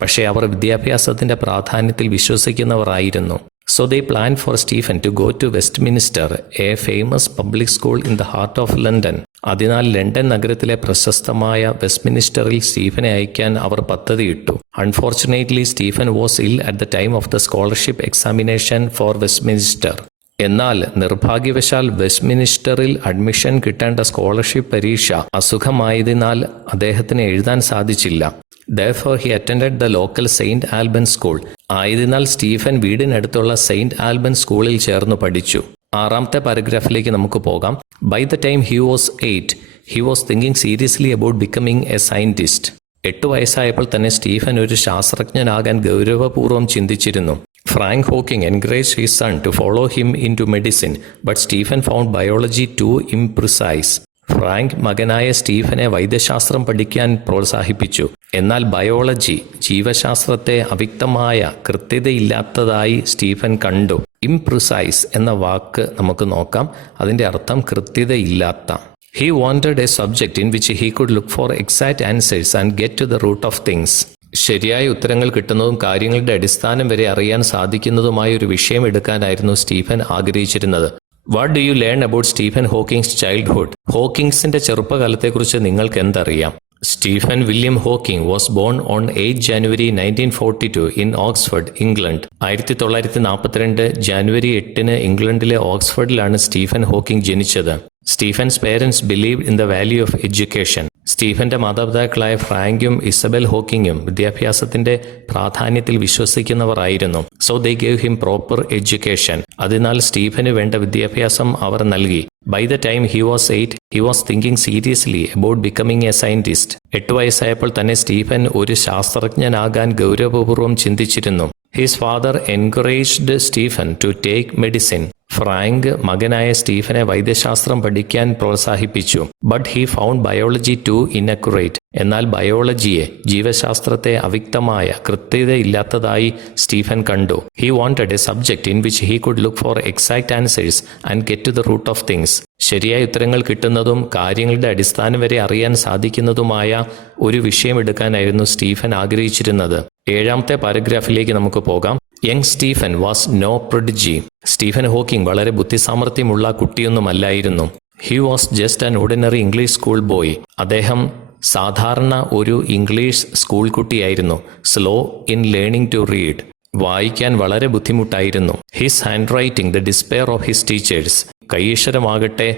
പക്ഷേ അവർ വിദ്യാഭ്യാസത്തിന്റെ പ്രാധാന്യത്തിൽ വിശ്വസിക്കുന്നവരായിരുന്നു. So they plan for Stephen to go to Westminster, a famous public school in the heart of London. അതിനാൽ ലണ്ടൻ നഗരത്തിലെ പ്രശസ്തമായ വെസ്റ്റ്മിനിസ്റ്ററിൽ സ്റ്റീഫനെ അയക്കാൻ അവർ പദ്ധതിയിട്ടു. Unfortunately Stephen was ill at the time of the scholarship examination for Westminster. എന്നാൽ നിർഭാഗ്യവശാൽ വെസ്റ്റ്മിനിസ്റ്ററിൽ അഡ്മിഷൻ കിട്ടേണ്ട സ്കോളർഷിപ്പ് പരീക്ഷ അസുഖമായതിനാൽ അദ്ദേഹത്തിന് എഴുതാൻ സാധിച്ചില്ല. Therefore he attended the local Saint Alban school. ആയതിനാൽ സ്റ്റീഫൻ വീടിനടുത്തുള്ള സെയിന്റ് ആൽബൻ സ്കൂളിൽ ചേർന്ന് പഠിച്ചു. ആറാമത്തെ പാരഗ്രാഫിലേക്ക് നമുക്ക് പോകാം. By the time he was 8, he was thinking seriously about becoming a scientist. 8 വയസ്സായപ്പോൾ തന്നെ സ്റ്റീഫൻ ഒരു ശാസ്ത്രജ്ഞനാകാൻ ഗൗരവപൂർവ്വം ചിന്തിച്ചിരുന്നു. Frank Hawking encouraged his son to follow him into medicine, but Stephen found biology too imprecise. Frank മകനായ സ്റ്റീഫനെ വൈദ്യശാസ്ത്രം പഠിക്കാൻ പ്രോത്സാഹിപ്പിച്ചു. എന്നാൽ ബയോളജി, ജീവശാസ്ത്രത്തെ അവ്യക്തമായ കൃത്യതയില്ലാത്തതായി സ്റ്റീഫൻ കണ്ടു. ഇംപ്രിസൈസ് എന്ന വാക്ക് നമുക്ക് നോക്കാം. അതിൻ്റെ അർത്ഥം കൃത്യതയില്ലാത്ത. He wanted a subject in which he could look for exact answers and get to the root of things. ശരിയായ ഉത്തരങ്ങൾ കിട്ടുന്നതും കാര്യങ്ങളുടെ അടിസ്ഥാനം വരെ അറിയാൻ സാധിക്കുന്നതുമായ ഒരു വിഷയം എടുക്കാനായിരുന്നു സ്റ്റീഫൻ ആഗ്രഹിച്ചിരുന്നത്. What do you learn about Stephen Hawking's childhood? ഹോക്കിങ്സിന്റെ ചെറുപ്പകാലത്തെക്കുറിച്ച് നിങ്ങൾക്ക് എന്തറിയാം? Stephen William Hawking was born on 8 January 1942 in Oxford, England. 1942 ജനുവരി 8 ഇംഗ്ലണ്ടിലെ ഓക്സ്ഫോർഡിലാണ് സ്റ്റീഫൻ ഹോക്കിംഗ് ജനിച്ചത്. Stephen's parents believed in the value of education. സ്റ്റീഫന്റെ മാതാപിതാക്കളായ ഫ്രാങ്കും ഇസബൽ ഹോക്കിങ്ങും വിദ്യാഭ്യാസത്തിന്റെ പ്രാധാന്യത്തിൽ വിശ്വസിക്കുന്നവരായിരുന്നു. So they gave him proper education. അതിനാൽ സ്റ്റീഫന് വേണ്ട വിദ്യാഭ്യാസം അവർ നൽകി. By the time he was 8, he was thinking seriously about becoming a scientist. 8 വയസ്സായപ്പോൾ തന്നെ സ്റ്റീഫൻ ഒരു ശാസ്ത്രജ്ഞനാകാൻ ഗൗരവപൂർവ്വം ചിന്തിച്ചിരുന്നു. His father encouraged Stephen to take medicine. Frank മകനായ സ്റ്റീഫനെ വൈദ്യശാസ്ത്രം പഠിക്കാൻ പ്രോത്സാഹിപ്പിച്ചു. But he found biology too inaccurate. എന്നാൽ ബയോളജിയെ, ജീവശാസ്ത്രത്തെ അവ്യക്തമായ, കൃത്യതയില്ലാത്തതായി സ്റ്റീഫൻ കണ്ടു. He wanted a subject in which he could look for exact answers and get to the root of things. ശരിയായ ഉത്തരങ്ങൾ കിട്ടുന്നതും കാര്യങ്ങളുടെ അടിസ്ഥാനം വരെ അറിയാൻ സാധിക്കുന്നതുമായ ഒരു വിഷയം എടുക്കാനായിരുന്നു സ്റ്റീഫൻ ആഗ്രഹിച്ചിരുന്നത്. 7ാമത്തെ പാരഗ്രാഫിലേക്ക് നമുക്ക് പോകാം. Young Stephen was no prodigy. Stephen Hawking വളരെ ബുദ്ധിസാമർഥ്യമുള്ള കുട്ടിയൊന്നുമല്ലായിരുന്നു. He was just an ordinary English school boy. അദ്ദേഹം സാധാരണ ഒരു ഇംഗ്ലീഷ് സ്കൂൾ കുട്ടിയായിരുന്നു. Slow in learning to read. വായിക്കാൻ വളരെ ബുദ്ധിമുട്ടായിരുന്നു. His handwriting the despair of his teachers. കൈയക്ഷരമാകട്ടെ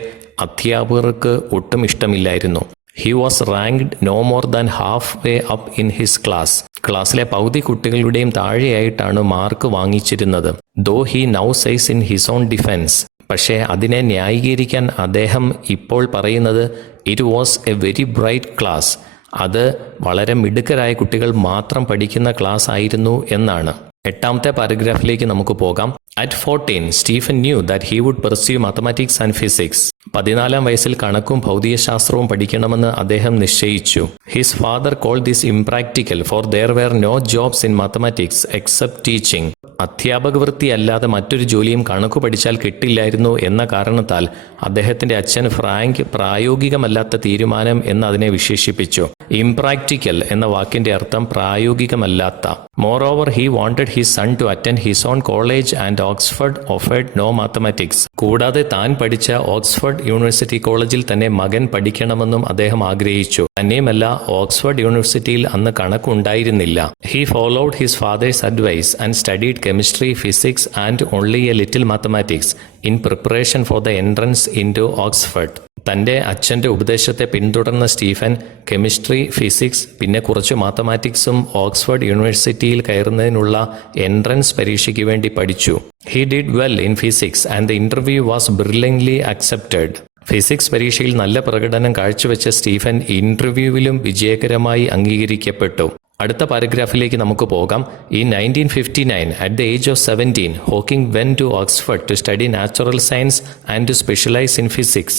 അധ്യാപകർക്ക് ഒട്ടും ഇഷ്ടമില്ലായിരുന്നു. He was ranked no more than half way up in his class. ക്ലാസ്സിലെ പകുതി കുട്ടികളുടെയും താഴെയായിട്ടാണ് മാർക്ക് വാങ്ങിച്ചിരുന്നത്. Though he now size in his own defence. പക്ഷേ അതിനെ ന്യായീകരിക്കാൻ അദ്ദേഹം ഇപ്പോൾ പറയുന്നത് it was A very bright class. അത് വളരെ മിടുക്കരായ കുട്ടികൾ മാത്രം പഠിക്കുന്ന ക്ലാസ് ആയിരുന്നു എന്നാണ്. 8ാമത്തെ പാരഗ്രാഫിലേക്ക് നമുക്ക് പോകാം. At 14, Stephen knew that he would pursue mathematics and physics. 14-ാം വയസ്സിൽ കണക്കും ഭൗതികശാസ്ത്രവും പഠിക്കണമെന്ന് അദ്ദേഹം നിശ്ചയിച്ചു. His father called this impractical, for there were no jobs in mathematics except teaching. അധ്യാപക വൃത്തിയല്ലാതെ മറ്റൊരു ജോലിയും കണക്കു പഠിച്ചാൽ കിട്ടില്ലായിരുന്നു എന്ന കാരണത്താൽ അദ്ദേഹത്തിന്റെ അച്ഛൻ ഫ്രാങ്ക് പ്രായോഗികമല്ലാത്ത തീരുമാനം എന്ന് അതിനെ വിശേഷിപ്പിച്ചു. ഇംപ്രാക്ടിക്കൽ എന്ന വാക്കിന്റെ അർത്ഥം പ്രായോഗികമല്ലാത്ത. Moreover he wanted his son to attend his own college and Oxford offered no mathematics. കൂടാതെ താൻ പഠിച്ച ഓക്സ്ഫോർഡ് യൂണിവേഴ്സിറ്റി കോളേജിൽ തന്നെ മകൻ പഠിക്കണമെന്നും അദ്ദേഹം ആഗ്രഹിച്ചു. തന്നെയുമല്ല, ഓക്സ്ഫോർഡ് യൂണിവേഴ്സിറ്റിയിൽ അന്ന് കണക്കുണ്ടായിരുന്നില്ല. He followed his father's advice and studied chemistry, physics and only a little mathematics in preparation for the entrance into Oxford. തൻ്റെ അച്ഛൻ്റെ ഉപദേശത്തെ പിന്തുടർന്ന സ്റ്റീഫൻ കെമിസ്ട്രി, ഫിസിക്സ്, പിന്നെ കുറച്ച് മാത്തമാറ്റിക്സും ഓക്സ്ഫോർഡ് യൂണിവേഴ്സിറ്റിയിൽ കയറുന്നതിനുള്ള എൻട്രൻസ് പരീക്ഷയ്ക്ക് വേണ്ടി പഠിച്ചു. He did well in physics and the interview was brilliantly accepted. Physics പരീക്ഷയിൽ നല്ല പ്രകടനം കാഴ്ചവെച്ച സ്റ്റീഫൻ ഇന്റർവ്യൂവിലും വിജയകരമായി അംഗീകരിക്കപ്പെട്ടു. അടുത്ത പാരഗ്രാഫിലേക്ക് നമുക്ക് പോകാം. In 1959, at the age of 17, Hawking went to Oxford to study natural science and to specialize in physics.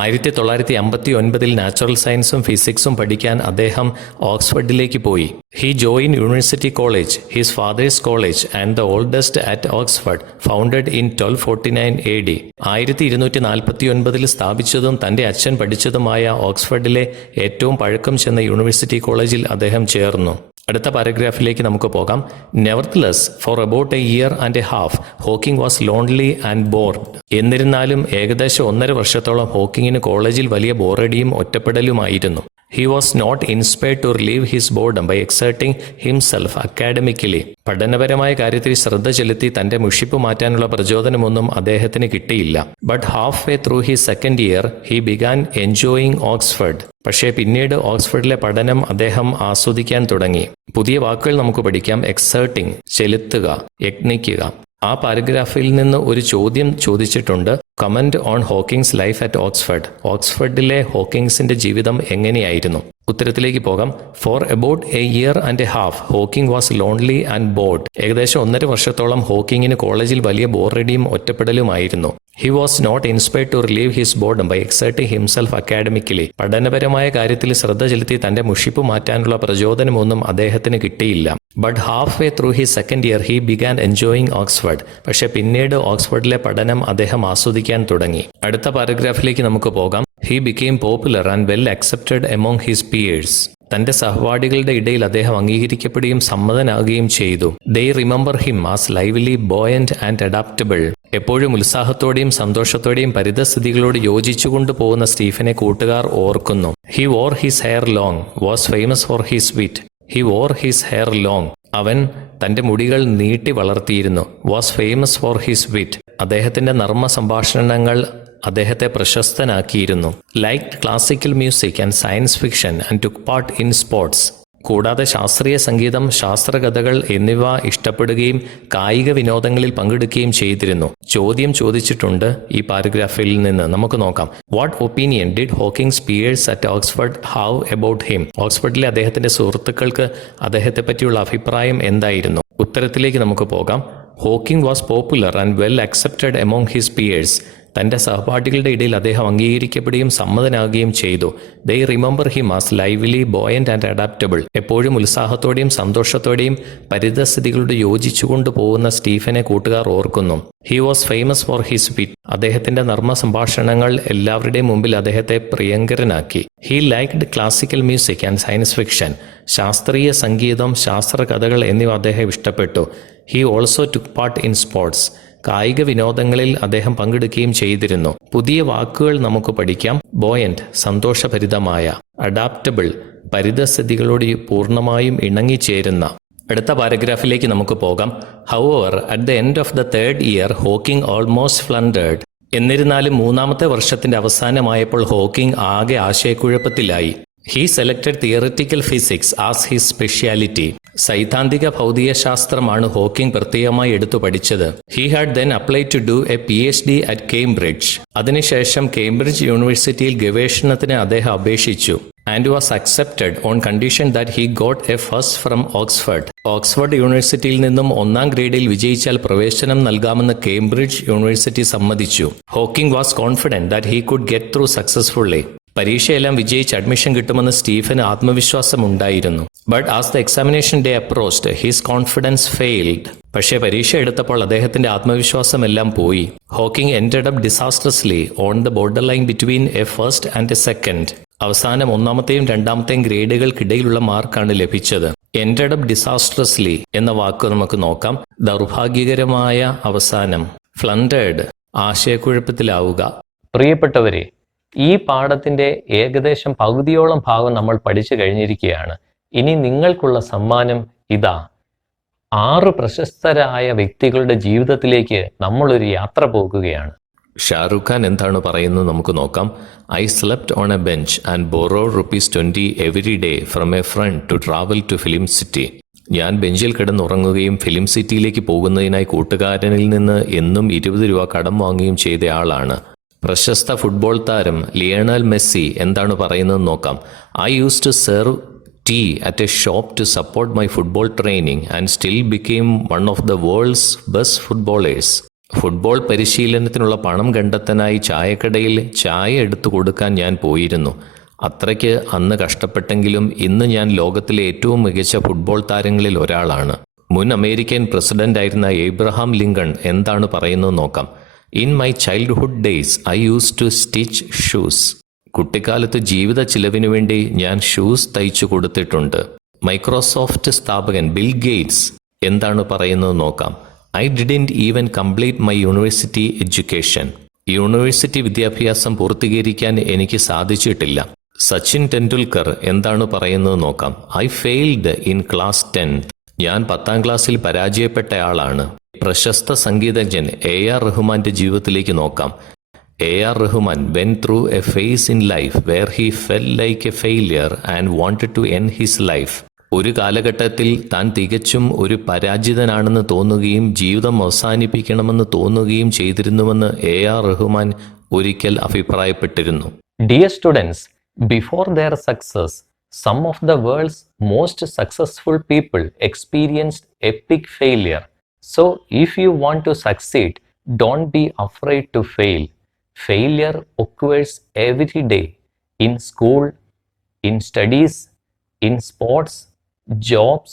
1959 natural സയൻസും ഫിസിക്സും പഠിക്കാൻ അദ്ദേഹം ഓക്സ്ഫോർഡിലേക്ക് പോയി. He join university college, his fathers college and the oldest at Oxford, founded in 1249 AD. 1249 സ്ഥാപിച്ചതും തന്റെ അച്ഛൻ പഠിച്ചതുമായ ഓക്സ്ഫോർഡിലെ ഏറ്റവും പഴക്കം ചെന്ന യൂണിവേഴ്സിറ്റി കോളേജിൽ അദ്ദേഹം ചേർന്നു. അടുത്ത പാരഗ്രാഫിലേക്ക് നമുക്ക് പോകാം. Nevertheless, four about a year and a half, Hawking was lonely and board. എന്നിരുന്നാലും ഏകദേശം 1.5 വർഷത്തോളം ഹോക്കിങ്ങിന് കോളേജിൽ വലിയ ബോറടിയും ഒറ്റപ്പെടലുമായിരുന്നു. He was not inspired to relieve his boredom by exerting himself academically. പഠനപരമായ കാര്യത്തിൽ ശ്രദ്ധ ചെലുത്തി തന്റെ മുഷിപ്പ് മാറ്റാനുള്ള പ്രചോദനമൊന്നും അദ്ദേഹത്തിന് കിട്ടിയില്ല. But halfway through his second year, he began enjoying Oxford. പക്ഷേ പിന്നീട് ഓക്സ്ഫോർഡിലെ പഠനം അദ്ദേഹം ആസ്വദിക്കാൻ തുടങ്ങി. പുതിയ വാക്കുകൾ നമുക്ക് പഠിക്കാം. എക്സേർട്ടിംഗ്, ചെലുത്തുക, യത്നിക്കുക. ആ പാരഗ്രാഫിൽ നിന്ന് ഒരു ചോദ്യം ചോദിച്ചിട്ടുണ്ട്. Comment on Hawking's life at Oxford. ഓക്സ്ഫോർഡിലെ ഹോക്കിങ്സിന്റെ ജീവിതം എങ്ങനെയായിരുന്നു? ഉത്തരത്തിലേക്ക് പോകാം. For about a year and a half, Hawking was lonely and bored. ഏകദേശം 1.5 വർഷത്തോളം ഹോക്കിങ്ങിന് കോളേജിൽ വലിയ ബോറടിയും ഒറ്റപ്പെടലുമായിരുന്നു. He was not inspired to relieve his boredom by exerting himself academically. പഠനപരമായ കാര്യത്തിൽ ശ്രദ്ധ ചെലുത്തി തന്റെ മുഷിപ്പ് മാറ്റാനുള്ള പ്രചോദനമൊന്നും അദ്ദേഹത്തിന് കിട്ടിയില്ല. But halfway through his second year, he began enjoying Oxford. പക്ഷെ പിന്നീട് ഓക്സ്ഫോർഡിലെ പഠനം അദ്ദേഹം ആസ്വദിക്കാൻ തുടങ്ങി. അടുത്ത പാരഗ്രാഫിലേക്ക് നമുക്ക് പോകാം. He became popular and well accepted among his peers. തന്റെ സഹപാഠികളുടെ ഇടയിൽ അദ്ദേഹം അംഗീകരിക്കപ്പെടുകയും സമ്മതനാകുകയും ചെയ്തു. They remember him as lively, buoyant and adaptable. എപ്പോഴും ഉത്സാഹത്തോടെയും സന്തോഷത്തോടെയും പരിതസ്ഥിതികളോട് യോജിച്ചുകൊണ്ട് പോകുന്ന സ്റ്റീഫനെ കൂട്ടുകാർ ഓർക്കുന്നു. He wore his hair long, was famous for his wit. He wore his hair long. അവൻ തന്റെ മുടികൾ നീട്ടി വളർത്തിയിരുന്നു. Was famous for his wit. അദ്ദേഹത്തിന്റെ നർമ്മ സംഭാഷണങ്ങൾ അദ്ദേഹത്തെ പ്രശസ്തനാക്കിയിരുന്നു. Liked classical music and science fiction and took part in sports. കൂടാതെ ശാസ്ത്രീയ സംഗീതം, ശാസ്ത്രകഥകൾ എന്നിവ ഇഷ്ടപ്പെടുകയും കായിക വിനോദങ്ങളിൽ പങ്കെടുക്കുകയും ചെയ്തിരുന്നു. ചോദ്യം ചോദിച്ചിട്ടുണ്ട് ഈ പാരഗ്രാഫിൽ നിന്ന്. നമുക്ക് നോക്കാം. What opinion did Hawking's peers at Oxford have about him? ഓക്സ്ഫോർഡിലെ അദ്ദേഹത്തിന്റെ സുഹൃത്തുക്കൾക്ക് അദ്ദേഹത്തെ പറ്റിയുള്ള അഭിപ്രായം എന്തായിരുന്നു? ഉത്തരത്തിലേക്ക് നമുക്ക് പോകാം. Hawking was popular and well accepted among his peers. തന്റെ സഹപാഠികളുടെ ഇടയിൽ അദ്ദേഹം അംഗീകരിക്കപ്പെടുകയും സമ്മതനാകുകയും ചെയ്തു. They remember him as lively, buoyant and adaptable. എപ്പോഴും ഉത്സാഹത്തോടെയും സന്തോഷത്തോടെയും പരിതസ്ഥിതികളോട് യോജിച്ചുകൊണ്ട് പോകുന്ന സ്റ്റീഫനെ കൂട്ടുകാർ ഓർക്കുന്നു. He was famous for his wit. അദ്ദേഹത്തിന്റെ നർമ്മ സംഭാഷണങ്ങൾ എല്ലാവരുടെയും മുമ്പിൽ അദ്ദേഹത്തെ പ്രിയങ്കരനാക്കി. He liked classical music and science fiction. ശാസ്ത്രീയ സംഗീതം, ശാസ്ത്രകഥകൾ എന്നിവ അദ്ദേഹം ഇഷ്ടപ്പെട്ടു. He also took part in sports. കായിക വിനോദങ്ങളിൽ അദ്ദേഹം പങ്കെടുക്കുകയും ചെയ്തിരുന്നു. പുതിയ വാക്കുകൾ നമുക്ക് പഠിക്കാം. ബോയന്റ്, സന്തോഷഭരിതമായ. അഡാപ്റ്റബിൾ, പരിതസ്ഥിതികളോട് പൂർണ്ണമായും ഇണങ്ങിച്ചേരുന്ന. അടുത്ത പാരഗ്രാഫിലേക്ക് നമുക്ക് പോകാം. However at the end of the third year Hawking almost floundered. എന്നിരുന്നാലും മൂന്നാമത്തെ വർഷത്തിന്റെ അവസാനമായപ്പോൾ ഹോക്കിംഗ് ആകെ ആശയക്കുഴപ്പത്തിലായി. He selected theoretical physics as his speciality. സൈദ്ധാന്തിക ഭൗതികശാസ്ത്രമാണ് ഹോക്കിംഗ് പ്രത്യേകമായി എടുത്തു പഠിച്ചത്. He had then applied to do a PhD at Cambridge. അതിനുശേഷം കേംബ്രിഡ്ജ് യൂണിവേഴ്സിറ്റിയിൽ ഗവേഷണത്തിന് അദ്ദേഹം അപേക്ഷിച്ചു. And was accepted on condition that he got a first from Oxford. Oxford യൂണിവേഴ്സിറ്റിയിൽ നിന്നും 1ാം ഗ്രേഡിൽ വിജയിച്ചാൽ പ്രവേശനം നൽകാമെന്ന് കേംബ്രിഡ്ജ് യൂണിവേഴ്സിറ്റി സമ്മതിച്ചു. Hawking was confident that he could get through successfully. പരീക്ഷയെല്ലാം വിജയിച്ച് അഡ്മിഷൻ കിട്ടുമെന്ന് സ്റ്റീഫന് ആത്മവിശ്വാസമുണ്ടായിരുന്നു. But as the examination day approached his confidence failed. പക്ഷേ പരീക്ഷ എടുത്തപ്പോൾ അദ്ദേഹത്തിന്റെ ആത്മവിശ്വാസമെല്ലാം പോയി. Hawking ended up disastrously on the border line between a first and a second. അവസാനം 1ാമത്തെയും 2ാമത്തെയും ഗ്രേഡുകൾക്കിടയിലുള്ള മാർക്കാണ് ലഭിച്ചത്. എൻഡഡ് അപ്പ് ഡിസാസ്ട്രസ്ലി എന്ന വാക്ക് നമുക്ക് നോക്കാം. ദൗർഭാഗ്യകരമായ അവസാനം. ഫ്ലണ്ടേഡ്, ആശയക്കുഴപ്പത്തിലാവുക. പ്രിയപ്പെട്ടവരെ, ഈ പാഠത്തിന്റെ ഏകദേശം പകുതിയോളം ഭാഗം നമ്മൾ പഠിച്ചു കഴിഞ്ഞിരിക്കുകയാണ്. ഇനി നിങ്ങൾക്കുള്ള സമ്മാനം ഇതാ. 6 പ്രശസ്തരായ വ്യക്തികളുടെ ജീവിതത്തിലേക്ക് നമ്മളൊരു യാത്ര പോകുകയാണ്. ഷാറുഖ് ഖാൻ എന്താണ് പറയുന്നത് നമുക്ക് നോക്കാം. I slept on a bench and borrowed ₹20 every day from a friend to travel to Film City. ഞാൻ ബെഞ്ചിൽ കിടന്നുറങ്ങുകയും ഫിലിം സിറ്റിയിലേക്ക് പോകുന്നതിനായി കൂട്ടുകാരനിൽ നിന്ന് എന്നും ₹20 കടം വാങ്ങുകയും ചെയ്തയാളാണ്. പ്രശസ്ത ഫുട്ബോൾ താരം ലിയണൽ മെസ്സി എന്താണ് പറയുന്നത് നോക്കാം. I use to serve tea at a shop to support my football training and still became one of the world's best footballers. Football പരിശീലനത്തിനുള്ള പണം കണ്ടെത്താനായി ചായക്കടയിൽ ചായ എടുത്തു കൊടുക്കാൻ ഞാൻ പോയിരുന്നു. അത്രയ്ക്ക് അന്ന് കഷ്ടപ്പെട്ടെങ്കിലും ഇന്ന് ഞാൻ ലോകത്തിലെ ഏറ്റവും മികച്ച ഫുട്ബോൾ താരങ്ങളിൽ ഒരാളാണ്. മുൻ അമേരിക്കൻ പ്രസിഡന്റായിരുന്ന ഏബ്രഹാം ലിങ്കൺ എന്താണ് പറയുന്നത് നോക്കാം. In my childhood days I use to stitch shoes. കുട്ടിക്കാലത്ത് ജീവിത ചിലവിനു വേണ്ടി ഞാൻ ഷൂസ് തയ്ച്ചു കൊടുത്തിട്ടുണ്ട്. മൈക്രോസോഫ്റ്റ് സ്ഥാപകൻ ബിൽ ഗേറ്റ്സ് എന്താണ് പറയുന്നത് നോക്കാം. I didn't even complete my university education. University വിദ്യാഭ്യാസം പൂർത്തീകരിക്കാൻ എനിക്ക് സാധിച്ചിട്ടില്ല. സച്ചിൻ ടെണ്ടുൽക്കർ എന്താണ് പറയുന്നത് നോക്കാം. I failed in class 10. ഞാൻ 10ാം ക്ലാസ്സിൽ പരാജയപ്പെട്ടയാളാണ്. പ്രശസ്ത സംഗീതജ്ഞൻ AR റഹ്മാന്റെ ജീവിതത്തിലേക്ക് നോക്കാം. AR Rahman went through a phase in life where he felt like a failure and wanted to end his life. ഒരു കാലഘട്ടത്തിൽ താൻ തികച്ചും ഒരു പരാജിതനാണെന്ന് തോന്നുകയും ജീവിതം അവസാനിപ്പിക്കണമെന്ന് തോന്നുകയും ചെയ്തിരുന്നുവെന്ന് AR റഹ്മാൻ ഒരിക്കൽ അഭിപ്രായപ്പെട്ടിരുന്നു. Dear students, before their success, some of the world's most successful people experienced epic failure. So, if you want to succeed, don't be afraid to fail. Failure occurs every day in school, in studies, in sports, jobs,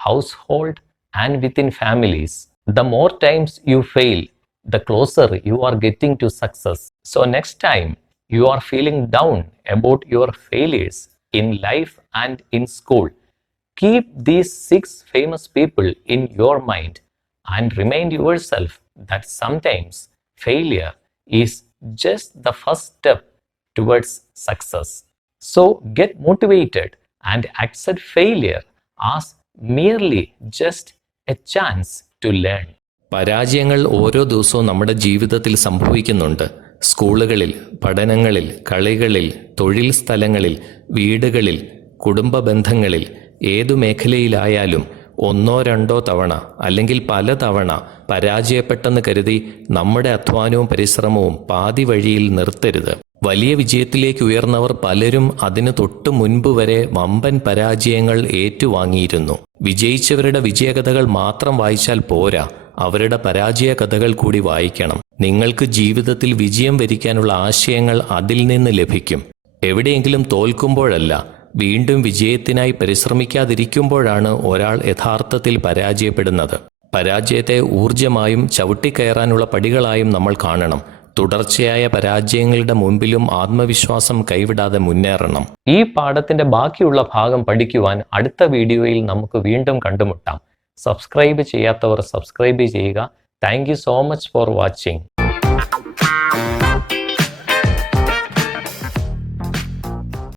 household, and within families. The more times you fail, the closer you are getting to success. So, next time you are feeling down about your failures, in life and in school. Keep these 6 famous people in your mind and remind yourself that sometimes failure is just the first step towards success. So get motivated and accept failure as merely just a chance to learn. പരാജയങ്ങൾ ഓരോ ദിവസവും നമ്മുടെ ജീവിതത്തിൽ സംഭവിക്കുന്നുണ്ട്. സ്കൂളുകളിൽ, പഠനങ്ങളിൽ, കളികളിൽ, തൊഴിൽ സ്ഥലങ്ങളിൽ, വീടുകളിൽ, കുടുംബ ബന്ധങ്ങളിൽ, ഏതു മേഖലയിലായാലും ഒന്നോ രണ്ടോ തവണ അല്ലെങ്കിൽ പല തവണ പരാജയപ്പെട്ടെന്ന് കരുതി നമ്മുടെ അധ്വാനവും പരിശ്രമവും പാതി വഴിയിൽ നിർത്തരുത്. വലിയ വിജയത്തിലേക്ക് ഉയർന്നവർ പലരും അതിനു തൊട്ടു മുൻപ് വരെ വമ്പൻ പരാജയങ്ങൾ ഏറ്റുവാങ്ങിയിരുന്നു. വിജയിച്ചവരുടെ വിജയകഥകൾ മാത്രം വായിച്ചാൽ പോരാ, അവരുടെ പരാജയ കഥകൾ കൂടി വായിക്കണം. നിങ്ങൾക്ക് ജീവിതത്തിൽ വിജയം വരിക്കാനുള്ള ആശയങ്ങൾ അതിൽ നിന്ന് ലഭിക്കും. എവിടെയെങ്കിലും തോൽക്കുമ്പോഴല്ല, വീണ്ടും വിജയത്തിനായി പരിശ്രമിക്കാതിരിക്കുമ്പോഴാണ് ഒരാൾ യഥാർത്ഥത്തിൽ പരാജയപ്പെടുന്നത്. പരാജയത്തെ ഊർജമായും ചവിട്ടിക്കയറാനുള്ള പടികളായും നമ്മൾ കാണണം. തുടർച്ചയായ പരാജയങ്ങളുടെ മുൻപിലും ആത്മവിശ്വാസം കൈവിടാതെ മുന്നേറണം. ഈ പാഠത്തിന്റെ ബാക്കിയുള്ള ഭാഗം പഠിക്കുവാൻ അടുത്ത വീഡിയോയിൽ നമുക്ക് വീണ്ടും കണ്ടുമുട്ടാം. സബ്സ്ക്രൈബ് ചെയ്യാത്തവർ സബ്സ്ക്രൈബ് ചെയ്യുക. Thank you so much for watching.